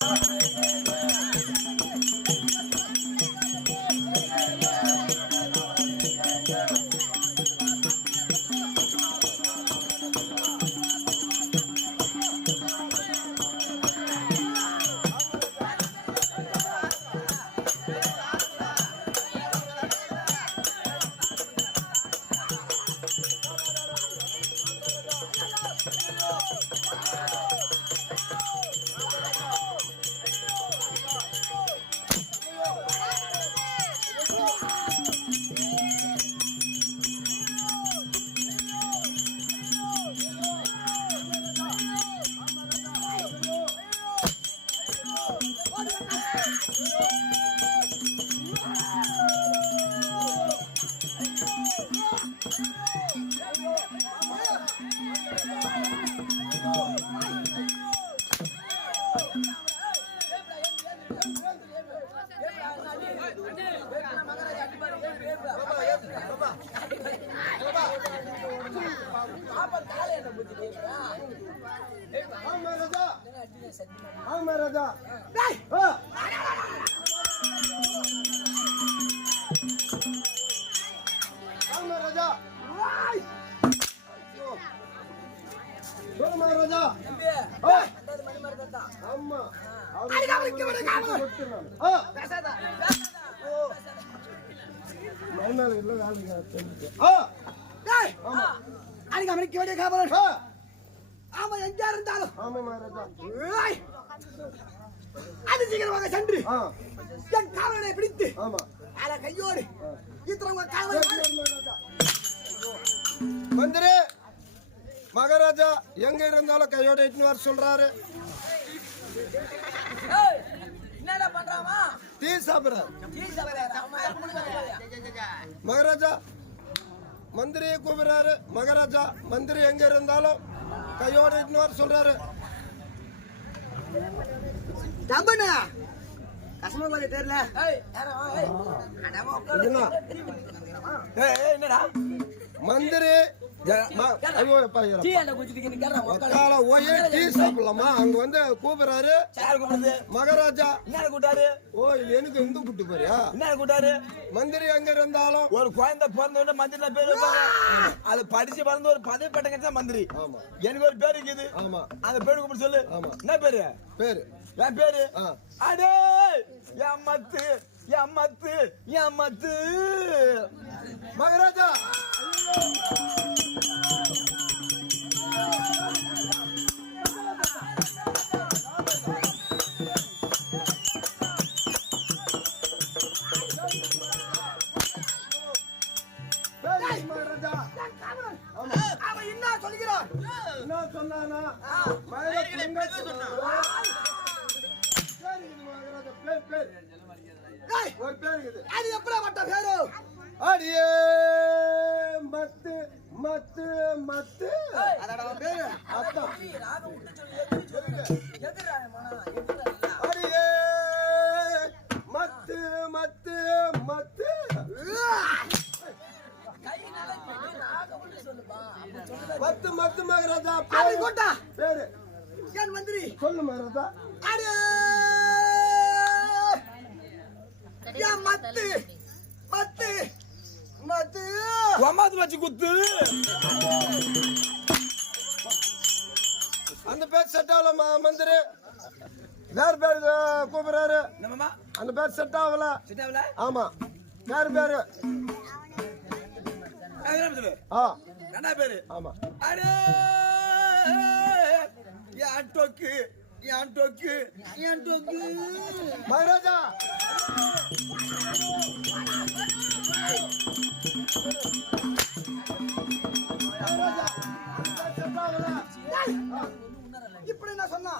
ஆமா அவருக்கு கொடுத்து நான். ஆ. ஓ. மறுநாள் இல்லை, நான் சொல்லிட்டேன். ஆ. ஆமா. அன்னைக்கு அமெரிக்க வேண்டிய காவலன் ஆ. அவன் எங்க இருந்தாலும் ஆமாம்மா ராஜா ஏய்! அது சீக்கிரமாக சென்று ஆ என் காவலனை பிடித்து ஆமா அட கையோடு இத்தனை காவலன் மந்திரி மகாராஜா எங்க இருந்தாலும் கையோட இட்டுன்னு வர சொல்றாரு பண்றாமா டீ சாப்பிடுறாரு? மகாராஜா மந்திரியை கூப்பிடுறாரு. மகாராஜா மந்திரி எங்க இருந்தாலும் கையோட இட்டுன்னு வர சொல்றாரு. தம்பண்ணா கசமா கொஞ்சம் தெரியல என்னடா? மந்திரி அங்க வந்து கூப்பிடுறாரு? மகாராஜா. கூட்டாரு ஓ எனக்கு எங்க கூட்டு போறியா? என்ன கூட்டாரு மந்திரி எங்க இருந்தாலும். ஒரு குழந்தை பிறந்த மந்திரில பேர் அது படிச்சு பிறந்த ஒரு பதவி பட்டம் கிடைச்சா மந்திரி. ஆமா. எனக்கு ஒரு பேர் இருக்குது. ஆமா. அந்த பேரு கூப்பிட்டு சொல்லு. ஆமா. என்ன பேரு? பேரு. என் பேரு. அடே என் மத்து என் மத்து என் மத்து மகாராஜா. பேரு மத்து மத்து மத்து. ஒம்மாத்து வச்சு குத்து. அந்த பேர் செட் ஆகல மந்திரி. வேற பேர் கூப்பிடுறாரு. அந்த பேர் செட் ஆகல. சிட்டாவில ஆமா. வேற பேரு. ஆ. ரெண்டா பேரு. ஆமா. அடே என் டொக்கு என் டொக்கு என் டொக்கு மகாராஜா. மகாராஜா, அந்த பேர் set ஆகல. இப்படி என்ன சொன்னா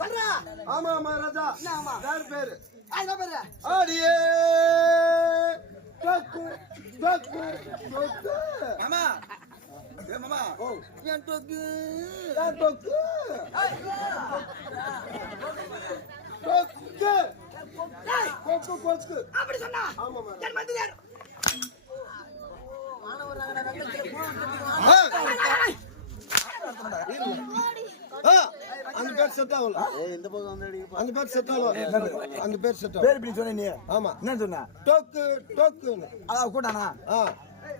சொல்றா ஆமா மகாராஜா என்ன ஆமா? வேற பேரு ஆ, என்ன பேரு அடியே தொக்கு தொக்கு தொக்கு மாமா ஏ மாமா ஓ என் டொக்கு ஏன் தொக்கு தொக்கு ஏய், அப்படி சொன்னா என் ஆ. அந்த பேர் செட் ஆகல அந்த பேர் செட் ஆகல அந்த பேர் செட் ஆகல பேர் இப்படி சொன்ன நீ ஆமா என்ன சொன்ன டோக்கு டோக்குன்னு கூட்டானா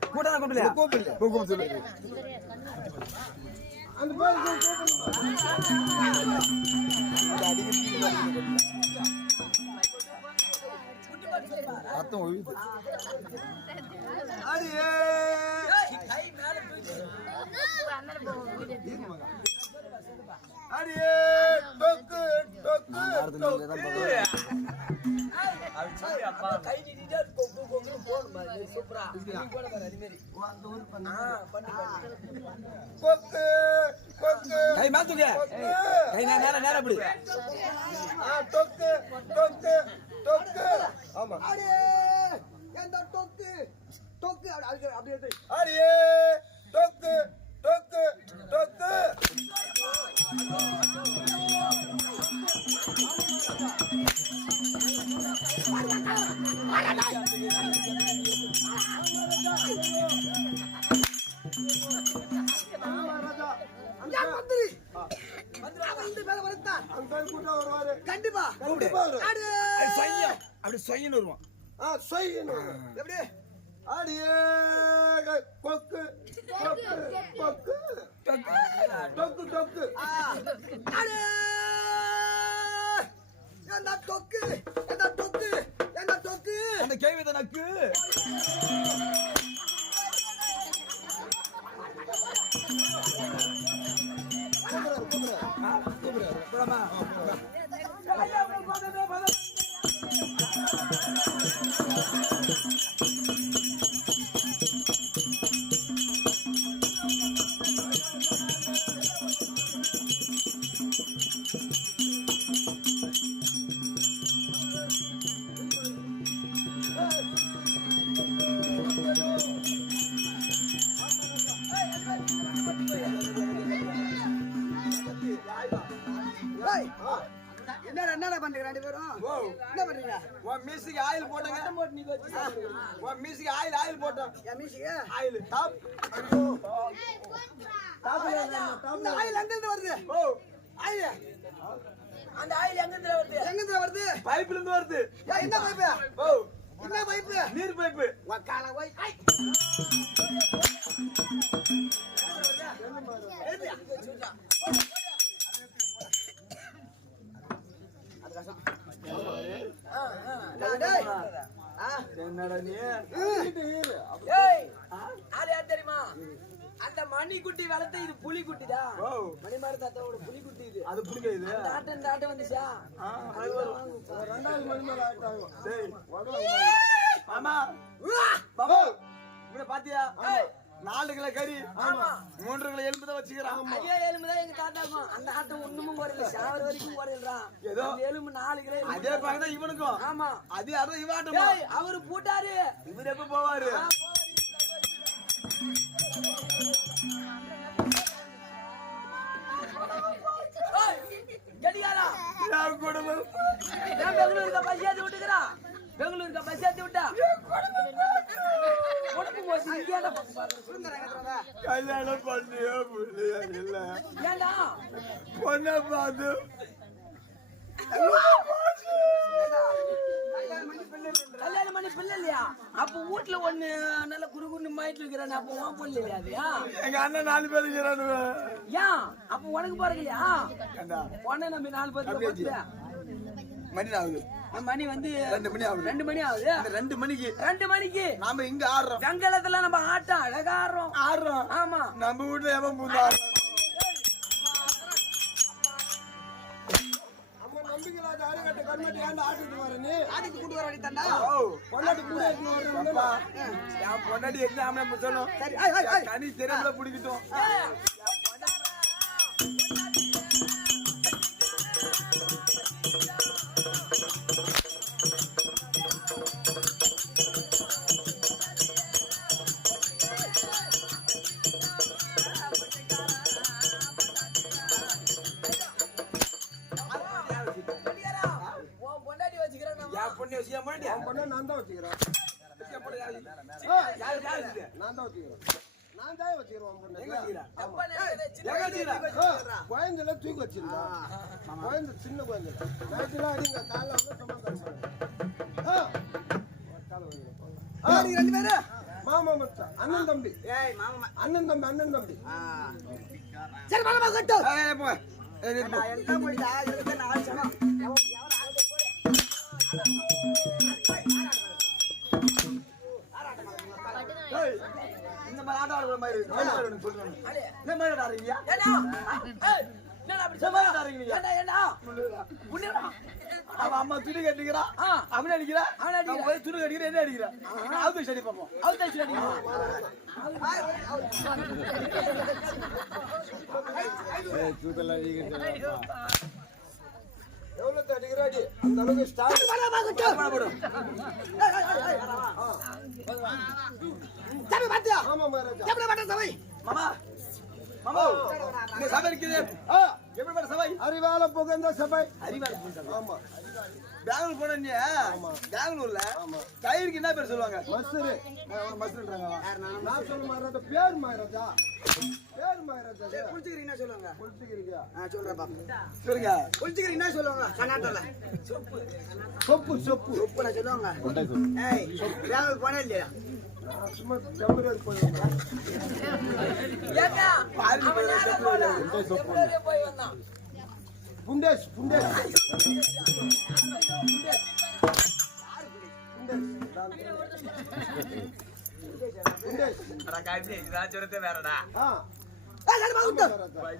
கூட்டானா கூப்பிடலையா கூப்பிடல. கூப்பிடு சொல்லு அந்த பேர் ரத்தம் ஒழுகுது அடியே அடியே டோக்கு டோக்கு டோக்கு கொக்கு கொக்கு கை மாத்துக்க கொக்கு கை நே- நேரா நேரா ஆமா. அடியே! எந்த டொக்கு? டொக்கு அப்படி- அப்படி- அப்படியே எடுத்து. அடியே! டொக்கு டொக்கு சொய்யன்னு வருவான். ஆ சொய்யணும் எப்படி? அடியே கொக்கு. கொக்கு. கொக்கு டொக்கு டொக்கு ஆ, அடியே எந்த டொக்கு எந்த டொக்கு எந்த டொக்கு அந்த கூப்பிடுறாரு கூப்பிடுறாரு போலாமா உன் ஆயில் ஆயில் போட்டோம் என் மீசிக்கு? ஆயில் டாப் இந்த ஆயில் எங்க இருந்து வருது? ஓ ஆயில் அந்த ஆயில் எங்க இருந்து வருது? எங்க இருந்து வருது? பைப்ல இருந்து வருது என்ன பைப்பு? ஓ. என்ன பைப்பு? நீர் பைப்பு. உக்கால போய் ஐ. டேய், ஆ, என்னடா நீ ஏய் ஆளு யார் தெரியுமா? அந்த மணி குட்டி வளர்த்த இது புலி குட்டிடா ஓ. மணிமாரி தாத்தாவோட புலி குட்டி இது. அது புடிக்க இது? ஆட்டம் இந்த ஆட்டம் வந்துச்சா? ரெண்டாவது மணி மேல ஆயிட்டாங்க டேய் ஏய்! மாமா. உவா, பாபு இவனை பாத்தியா! நாலு கிலோ கறி. ஆமா. மூன்று கிலோ எலும்பு தான் வச்சுக்கிறான். அதே எலும்பு தான் எங்க தாத்தாக்கும் அந்த ஆட்டம் ஒண்ணுமும் குறையல சாவர வரைக்கும் குறையலாம் ஏதோ. எலும்பு நாலு கிலோ. அதே பக்கம் இவனுக்கும். ஆமா. அதே அதான் இவாட்டமா? அவரு பூட்டாரு. இவர் எப்ப போவாரு? கெடிகாரா குடும்பம். பெங்களூருக்கு பஸ் ஏத்தி விட்டுக்கிறா? பெங்களூருக்கு பஸ் ஏத்தி விட்டா? கல்யாணம் பண்ணியோ இல்ல. பொண்ணை பார்த்து. கல்யாணம் பண்ணி பிள்ளை பண்ணி இல்லையா? அப்ப வீட்டுல ஒண்ணு நல்ல குறு குறுன்னு மாயிட்டு இருக்கிறான் அப்ப உன் இல்லையா? எங்க அண்ணன் நாலு பேர் இருக்கிறானுவ ஏன் அப்ப உனக்கு ஏண்டா? உன்னை நம்பி நாலு பேர். மணி ஆகுது. மணி வந்து ரெண்டு மணி ஆகுது. ரெண்டு மணி ஆகுது. ரெண்டு மணிக்கு ரெண்டு மணிக்கு நாம இங்க ஆடுறோம். வெங்கலத்துல நம்ம ஆட்டம் அழகா ஆடுறோம். ஆடுறோம் ஆமா. நம்ம வீட்டுல எவன் பூந்து ஆடுறோம் அம்மா நம்பிக்கையில்லாத அரைக்கட்டை கண்மட்டி பொண்ணு வச்சு என் பொண்டாட்டி பொண்ணை நான் தான் வச்சுக்கிறேன்? நான் தான் வச்சுக்கிறேன். நான் தான் வச்சுக்கிறேன் சின்ன? குழந்தைல தூக்கி வச்சிருந்தா. குழந்தை சின்ன குழந்தை. வந்து சும்மா கழிச்சு ரெண்டு பேரு? மாமா மச்சான் அண்ணன் தம்பி. ஏய் மாமா அண்ணன் தம்பி அண்ணன் தம்பி. சரி மாமா கட்டு. ஏய், ஏய், போங்க. ஏய், நில்லு, போ. நான் எல்லாம் இந்த மாதிரி ஆட்டம் ஆடுற மாதிரி இருக்கு. சொல்றேன். இந்த மாதிரி ஆடுறீங்க? என்னடா அப்படி அம்மா துணி கட்டிக்கிறா ஆ. அவன் அடிக்கிறா அவன் அடிக்கிறா. துணி கட்டிக்கிறேன் என்ன அடிக்கிறா அது சரி பார்ப்போம் அவுத்து எவ்வளவு அடிக்கிறாடி அந்த அளவுக்கு ஸ்டார் மாமா கட்டு போடும் சரி பாத்தியா ஆமா மகாராஜா எப்படி பாட்ட சபை மாமா மாமா இந்த சபை இருக்குது ஆ, எப்படி பண்ண சபை அறிவால புகழ்ந்த சபை சபை. ஆமா பெங்களூர் போன பெங்களூர்ல ஆமா. தயிருக்கு என்ன பேர் சொல்லுவாங்க? மஸ்ரு மஸ்ன்றாங்க நான் சொல்ல மகாராஜா பேர் மகாராஜா. பேர் மகாராஜா. குளிச்சுக்கிறீங்க என்ன சொல்லுவாங்க? குளிச்சுக்கிறீங்க ஆ சொல்றேன் பாப்பா சொல்லுங்க. குளிச்சுக்கிறீங்க என்ன சொல்லுவாங்க? கர்நாடகால சொப்பு. சொப்பு உப்பு நான் சொல்லுவாங்க. ஏய் வேலைக்கு போனே இல்லையா? நான் சும்மா டெம்பரரி போயிருந்தேன். போய் வந்தான். புண்டேஷ் புண்டேஷ்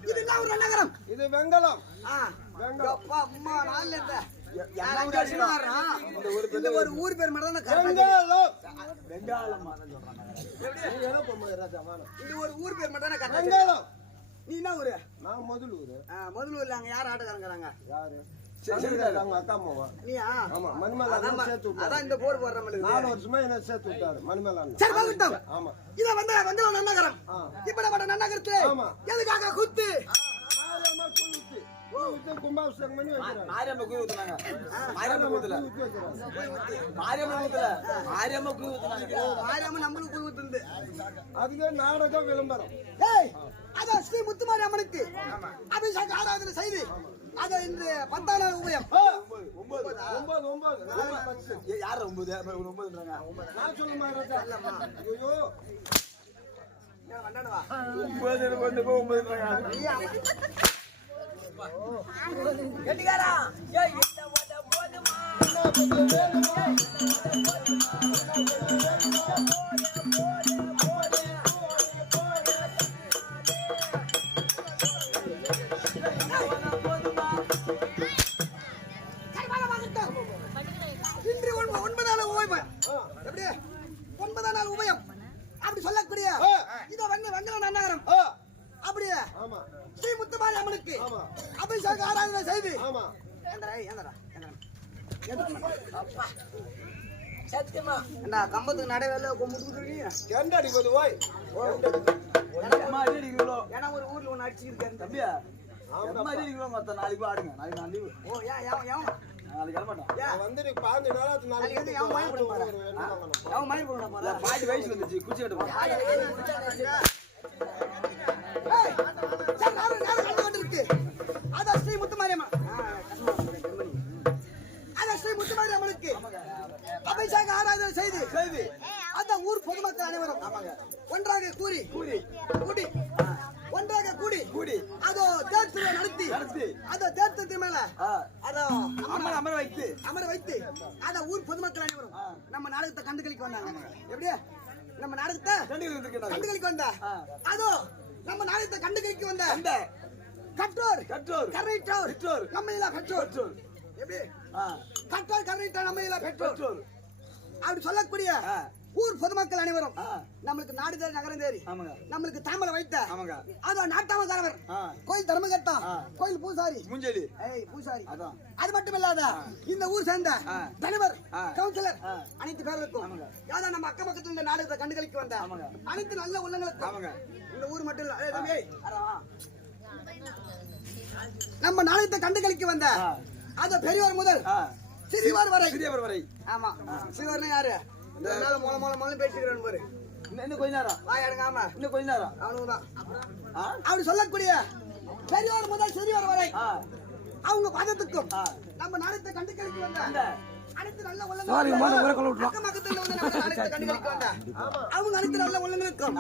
இது இது வெங்கலம். ஒரு ஊர் பேர் மட்டும் வெங்கலம் வெங்காயம் நீ என்ன பொம்மை ராஜா வானம். இந்த ஒரு ஊர் பேர் மட்டும் நீ என்ன ஊரு? நான் முதல் ஊரு. ஆ, முதல் ஊர்ல அங்க யார் ஆட்டக்காரங்கிறாங்க? யாரு. எதுக்காக குத்து? மாரியம்மா கும்பாபிஷேகம் பண்ணி வைக்கிறாங்க மாரியம்ம குழு ஊத்துனாங்க மாரியம்ம ஊத்துல மாரியம்ம ஊத்துல மாரியம்ம குழு ஊத்துனாங்க ஓ மாரியாம நம்மளுக்கு குழு ஊத்துந்து அதுவே நாடகம் விளம்பரம். ஏய் அதான் ஸ்ரீ முத்துமாரி அம்மனுக்கு அபிஷேக ஆராதனை செய்து அதை இன்று பத்தாம் நாள் உபயம். ஒன்பது ஒன்பது. யார் ஒன்பது? அப்ப ஒரு ஒன்பதுன்றாங்க. நான் சொல்லுமா ராஜா ஐயோ ஒன்பது ஒன்பது ஒன்பதுன்றாங்க. கெட்டிக்காரா. ஏய், இந்த போதுமா? வந்து பாஞ்சு நாளா நாளைக்கு எவன் மயம் போட போறா? என்ன வாங்கணும்? அவன் மயில் போடுறான் இல்ல, பாட்டி வயசு வந்துச்சு குச்சி கட்டு. அதான் ஸ்ரீ கண்மணி. அதான் ஸ்ரீ முத்துமாரியம்மனுக்கு அபிஷேக ஆராதனை செய்து செய்து. அந்த ஊர் பொதுமக்கள் அனைவரும் ஒன்றாக கூறி கூடி கூடி. ஒன்றாக கூடி கூடி. அதோ தேர் திருவிழா நடத்தி நடத்தி. அதோ தேர் திருத்தி மேல அதோ அம்மன் அமர வைத்து. அமர வைத்து அத ஊர் பொதுமக்கள் அனைவரும் நம்ம நாடகத்தை கண்டுகளிக்க வந்தாங்க. எப்படியா நம்ம நாடகத்தை கண்டுகளிக்க வந்த. அதோ நம்ம நாடகத்தை கண்டுகளிக்க வந்த கற்றோர். கற்றோர். கரைற்றோர் கற்றோர். நம்ம பெற்றோர். கற்றோர் எப்படி? கற்றோர் கரைற்றோர் நம்ம பெற்றோர். கற்றோர் அப்படி சொல்லக்கூடிய. ஊர் பொதுமக்கள் அனைவரும். நம்மளுக்கு நாடு தேடி நகரம் தேடி நம்மளுக்கு தாமரை வைத்த அதோ ஆ. கோயில் தர்மகர்த்தா. கோயில் பூசாரி மூஞ்சலி பூசாரி அது மட்டும் இல்லாத இந்த ஊர் சேர்ந்த. தலைவர். கவுன்சிலர். அனைத்து பேருக்கும் ஆமாங்க. யாதா நம்ம அக்க பக்கத்துல இந்த நாடகத்தை கண்டுகளிக்க வந்த. அனைத்து நல்ல உள்ளங்களுக்கும். இந்த ஊர் மட்டும் இல்ல. நம்ம நாடகத்தை கண்டுகளிக்க வந்த. அது பெரியவர் முதல் சிறியவர் வரை சிறியவர் வரை ஆமா சிறியவர்னா யாரு நாள் மொள மொள மொள பேசிக்கிறேன் பாரு இன்னும் கொஞ்ச நேரம் வாய் அடங்காம இன்னும் கொஞ்ச நேரம் ஆ? அப்படி சொல்லக்கூடிய பெரியவர் முதல் சிறியவர் வரை ஆ. அவங்க பதத்துக்கும் ஆ. நம்ம நாடகத்தை கண்டு கழிக்க வந்த. அனைத்து நல்ல அவங்க அனைத்து நல்ல உள்ளங்களுக்கும்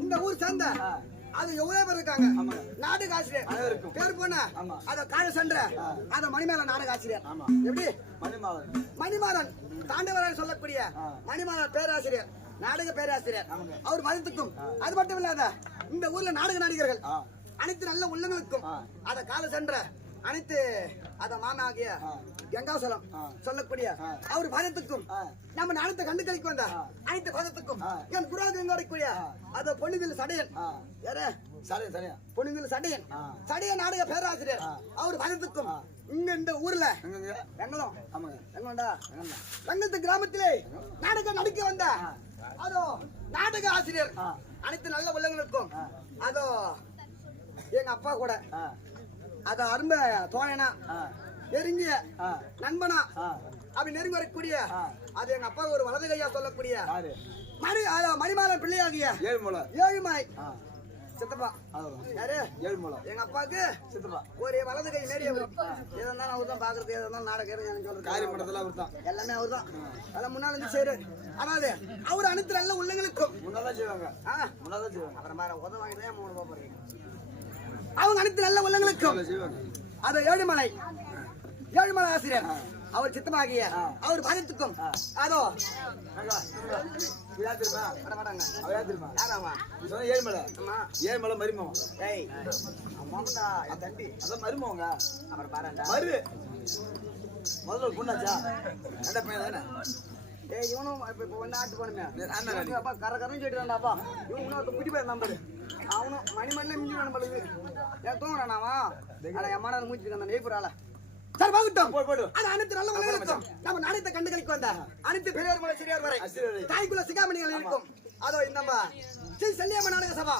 இந்த ஊர் சேர்ந்த அது எவ்வளவு பேர் இருக்காங்க நாடக ஆசிரியர். பேர் போன. அத கால சென்ற அத மணிமேல நாடக ஆசிரியர் ஆமா. எப்படி மணிமாறன். மணிமாறன் தாண்டவராய் சொல்லக்கூடிய ஆ. மணிமாறன் பேராசிரியர் நாடக பேராசிரியர். அவர் மதித்துக்கும் அது மட்டும் இல்லாத இந்த ஊர்ல நாடக நடிகர்கள். அனைத்து நல்ல உள்ளங்களுக்கும். அத கால சென்ற அனைத்து அத மாமாகிய. கங்காசலம். சொல்லக்கூடிய. அவர் பதத்துக்கும். நம்ம நாடகத்தை கண்டு கழிக்க வந்த அனைத்து பதத்துக்கும். என் குருவாக வரக்கூடிய அத பொன்னிதில் சடையன் சரியா சரியா பொன்னிதில் சடையன். சடையன் நாடக பேராசிரியர். அவர் பதத்துக்கும் இங்க இந்த ஊர்ல? வெங்கலம் ஆமாங்க வெங்கலம்டா வெங்கலத்து கிராமத்திலே நாடகம் நடிக்க வந்த அதோ நாடக ஆசிரியர். அனைத்து நல்ல உள்ளங்களுக்கும் அதோ எங்க அப்பா கூட. அதோ அரும்ப தோழனா. நெருங்கிய. நண்பனா. அப்படி நெருங்கி வரக்கூடிய. அது எங்க அப்பா ஒரு வலது கையா சொல்லக்கூடிய யாரு? மணி அதோ மணிமாலன் பிள்ளையாகிய ஏழு முளை. ஏழுமாய். சித்தப்பா. யாரு ஏழு முளை. எங்க அப்பாவுக்கு சித்தப்பா. ஒரு வலது கை அவர் எதா இருந்தாலும் அவர் தான் பாக்குறது எதா இருந்தாலும் நாடகம் எனக்கு சொல்றது காரி மட்டத்துல அவர்தான். எல்லாமே அவர் தான் அதெல்லாம் முன்னால இருந்து செய்யறாரு அதாவது அவர் அனைத்து நல்ல உள்ளங்களுக்கும் முன்னதான் செய்வாங்க. ஆ, முன்னதான் செய்வாங்க. அப்புறம் பாரு உதவ வாங்கிட்டு மூணு ரூபாய் போறீங்க அவங்க அனைத்து நல்ல உள்ளங்களுக்கும். அது ஏழுமலை ஏழுமலை ஆசிரியர் அவர் சித்தமாகிய அவர் பாதத்துக்கும் அதோ ஏங்க, இது யார் தெரியுமா? வர மாட்டாங்க அவ யார் தெரியுமா? யாராமா நீ சொன்ன ஏழு மலை. ஆமா ஏழு மலை மருமகன். ஏய் அம்மாண்டா என் தம்பி அதான் மருமகங்க. அப்புறம் மரு. முதல்ல பொண்ணாச்சா? ரெண்டா பையன் தானே? ஏய் இவனும் இப்ப வந்து ஆட்டு போனுமே. அப்பா கர கரன்னு சொல்லிட்டு இவன் இன்னொருத்த குட்டி பேர் நம்பரு. அவனும் மணி மணில மிஞ்சி பழுது ஏன் தூங்குறானாவா அட மூச்சு அந்த நெய்ப்புறால சரி போடு. அது அனைத்து நல்ல வளங்களுக்கும் நம்ம நாணயத்தை கண்டு கழிக்க வந்த. அனைத்து பெரியார் மலை சிறியார் வரை. தாய்க்குள்ள சிகாமணிகள் இருக்கும். அதோ நம்ம ஸ்ரீ செல்லியம்ம நாடக சபா.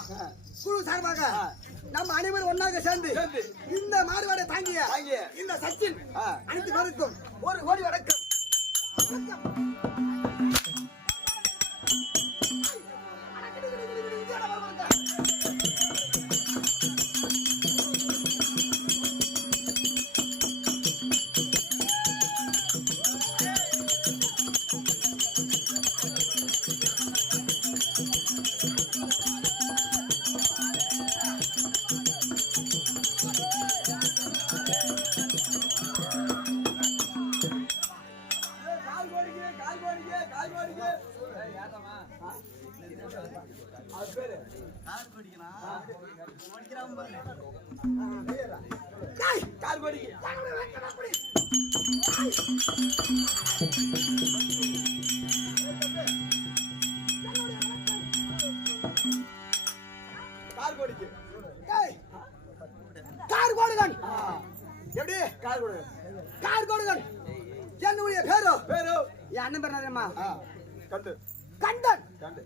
குழு சார்பாக நம்ம அனைவரும் ஒன்னாக சேர்ந்து. இந்த மாறுபாடை தாங்கிய தாங்கிய. இந்த சச்சின். அனைத்து பேருக்கும் ஒரு கோடி வணக்கம். 他想 என் அண்ணன் பேர் என்ன தெரியுமா கண்டு. கண்டன் கண்டு.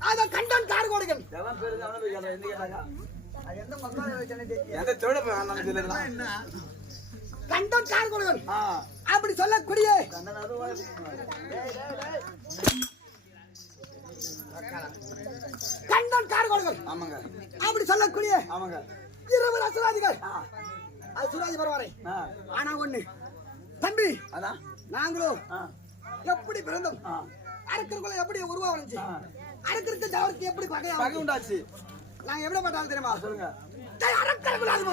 அத கண்டன் கார் கோடுகன் எவன் பேரு அவனை கேட்டா, என்ன? அது எந்த மக்கள் எந்த திருட போய் வாங்கினாலும் தெரியல. கண்டன் கார் ஆ, அப்படி சொல்லக்கூடிய கண்டன அதுவா? கண்டன் கார் கோடுகன் ஆமாங்க. அப்படி சொல்லக்கூடிய ஆமாங்க. இருவர் அசுராதிகள் அது சுராதி பரவாயில்லை. ஆனா ஒண்ணு. தம்பி அதான். நாங்களும் எப்படி பிறந்தோம்? ஆ. அரக்கருக்குள்ள எப்படி உருவா வந்துச்சு ஆ. அரக்கருக்கு ஜாவருக்கு எப்படி பகையா பகை வந்துச்சு? உண்டாச்சு. நாங்க எப்படி பட்டாலும் தெரியுமா? சொல்லுங்க. டேய், அரக்கருக்குள்ள அது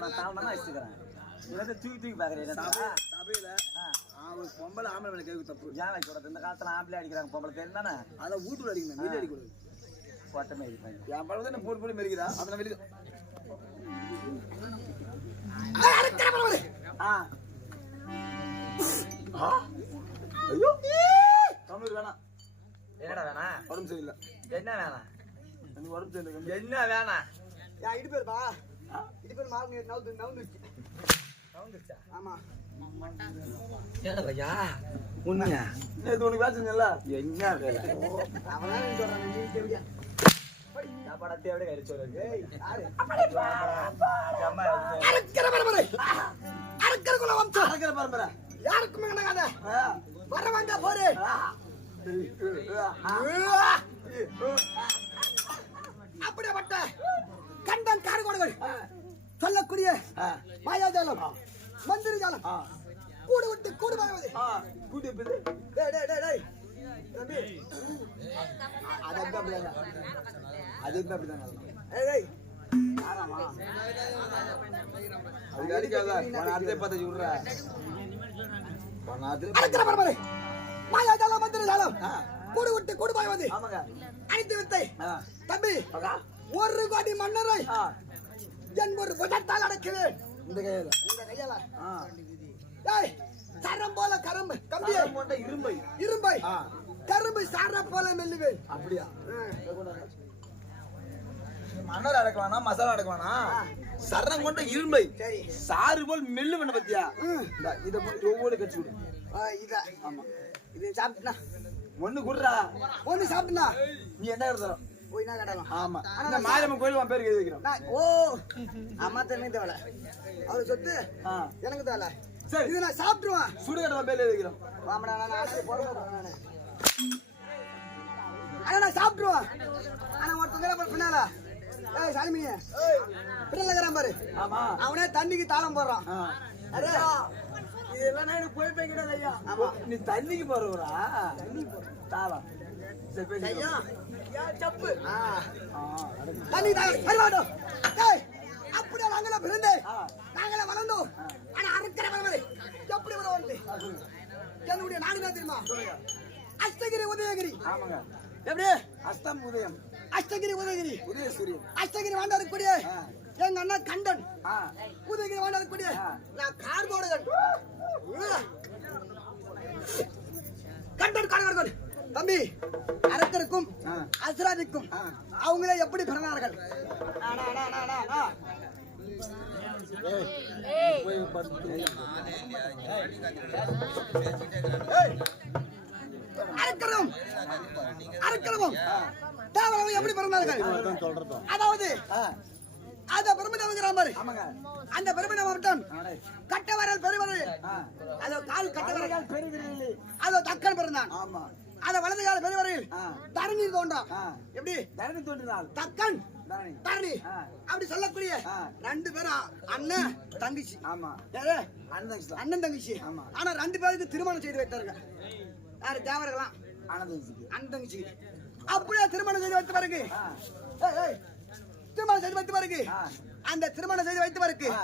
நான் வச்சுக்கிறேன். இதை தூக்கி தூக்கி பாக்குறேன் சபையில அவன் பொம்பளை ஆம்பளை மேல கேட்க தப்பு. ஏன் வைக்க கூடாது இந்த காலத்துல ஆம்பளை அடிக்கிறாங்க பொம்பளை பேர் தானே? அதை வீட்டுல அடிக்கணும் வெளியே அடிக்கக்கூடாது. போட்டமே அடிப்பாங்க. என் பழம் தானே போட்டு போட்டு மெரிக்கிறா அதை வெளியே ஆ. ஐயோ. தமிழ் வேணாம். என்னடா வேணா? உடம்பு சரியில்லை. என்ன வேணாம் உடம்பு சரியில்லை. என்ன வேணாம் யா இடுப்பேருப்பா இடுப்பேர் மாவு நவுந்து நவுந்துருச்சு கவுந்துச்சா ஆமா என்னடா உண்மையா நேற்று உனக்கு வேலை என்ன வேலை அவன் தான் சொல்றான் நீ தெரியா சாப்பாடா தேவையே கழிச்சோரு யாரு அம்மா பரம்பரை அரக்கர குல வம்சம் பரம்பரை கணக்காத கண்டன் காரகோடுகள் சொல்லக்கூடிய மாயாஜாலம் மந்திர ஜாலம் கூடு விட்டு கூடு வாழ்வது கூடு மாயாஜாலம் மந்திர ஜாலம் கூடு விட்டு கூடு வாழ்வது அனைத்து வித்தை. தம்பி. ஒரு கோடி மன்னரை என் ஒரு புஜத்தால் அடக்கிறேன். இந்த கையில. இந்த கையால. சரம் போல கரும்பு. கம்பியை போட்ட இரும்பை. இரும்பை. கரும்பு சார போல மெல்லுவேன். அப்படியா? மன்னர் அடக்கலானா மசாலா அடக்கலானா? சரணம் கொண்ட இரும்பை. சரி. சாறு போல் மெல்லு பண்ண பத்தியா? இத ஒவ்வொரு கட்சி விடு. இதா. ஆமா. இது சாப்பிட்டுனா. ஒண்ணு குடுறா. ஒண்ணு சாப்பிட்டுனா. நீ என்ன எடுத்துறோம் போய் நான் கடலாம் ஆமா இந்த மாரியம்மன் கோயில் உன் பேருக்கு எழுதி வைக்கிறோம். நான் ஓ அம்மா தண்ணி தேவல அவரு சொத்து. எனக்கு தேவல சரி. இது நான் சாப்பிட்டுருவேன். சுடுகாடு உன் பேர்ல எழுதி வைக்கிறோம். வாமடா நான் போறேன் நானு ஆனா நான் சாப்பிட்டுருவேன். ஆனா ஒருத்தங்க பின்னால ஏய் சாலிமிய பின்னால இருக்கிறான் பாரு. ஆமா. அவனே தண்ணிக்கு தாளம் போடுறான். இதெல்லாம் எனக்கு போய் போய் கிடையாது ஐயா. ஆமா. நீ தண்ணிக்கு போறவரா? தாளம் சரி பேசி ஐயா சப்பு. தண்ணி வருவாடோ ஏய் அப்படியே நாங்கள பிறந்து. நாங்கள வளர்ந்தோம் ஆனா அறுக்கிற பரவலை எப்படி வர வந்து என்னுடைய நாடு தான் தெரியுமா அஷ்டகிரி உதயகிரி எப்படி அஸ்தம் உதயம் அஷ்டகிரி உதயகிரி அஷ்டகிரி. எங்க அண்ணா கண்டன் உதயகிரி கண்டன் தம்பி அரக்கருக்கும். அசுராதிக்கும். அவங்களே எப்படி பிறந்தார்கள்? ஆனா, ஆனா, ஆனா, ஆனா, ஆனா. போய் படுத்து அரக்கரும் அரக்கரவும் தேவரவும் எப்படி பிறந்தார்கள்? அதாவது அத பிரம்மதேவங்கிற மாதிரி ஆமாங்க. அந்த பிரம்மதேவ மட்டும் ஆடே. கட்டவரல் பெருவரல் அதோ கால் கட்டவரல். அதோ தக்கன் பிறந்தான். ஆமா. அத வலது கால. தரணீர் தோன்றான் ஆ. எப்படி? தரணி தோன்றினால் தக்கன். தரணி. தரணி. அப்படி சொல்லக்கூடிய. ரெண்டு பேரும் அண்ணன் தங்கச்சி. ஆமா. அண்ணன் தங்கச்சி ஆமா. ஆனா ரெண்டு பேருக்கு திருமணம் செய்து வைத்தாருங்க. யாரு? தேவர்களாம் ஆனந்தம் அண்ணன் தங்கச்சி. அப்படியே திருமணம் செய்து வைத்த ஏய், திருமணம் செய்து வைத்த ஆ. அந்த திருமணம் செய்து வைத்த ஆ.